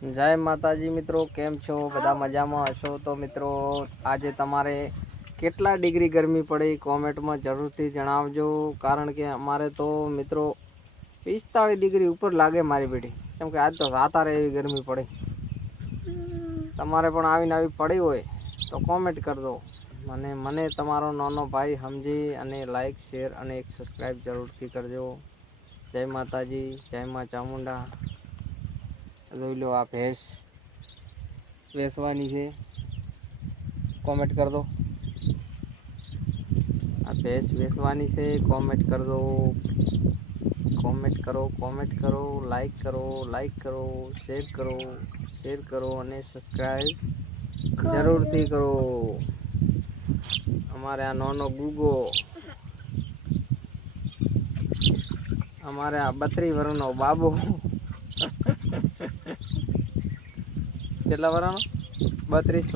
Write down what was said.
જય માતાજી મિત્રો, કેમ છો? બધા મજામાં હશો તો મિત્રો આજે તમારે કેટલા ડિગ્રી ગરમી પડી કોમેન્ટમાં જરૂરથી જણાવજો, કારણ કે અમારે તો મિત્રો 45 ડિગ્રી ઉપર લાગે મારી બેટી, કેમ કે આજ તો રાતારે એવી ગરમી પડી. તમારે પણ આવીને આવી પડી હોય તો કોમેન્ટ કરજો. મને તમારો નાનો ભાઈ સમજી અને લાઈક શેર અને એક સબસ્ક્રાઈબ જરૂરથી કરજો. જય માતાજી, જય મા ચામુંડા. જોઈ લો, આ ભેંસ વેચવાની છે, કોમેન્ટ કર દો. આ ભેંસ વેચવાની છે, કોમેન્ટ કર દો. કોમેન્ટ કરો, લાઈક કરો, શેર કરો અને સબસ્ક્રાઈબ જરૂરથી કરો. અમારે આ નાનો ગુગો, અમારે આ 32 વર્ષનો બાબો. કેટલા વર્ષનો? 32 વર્ષ.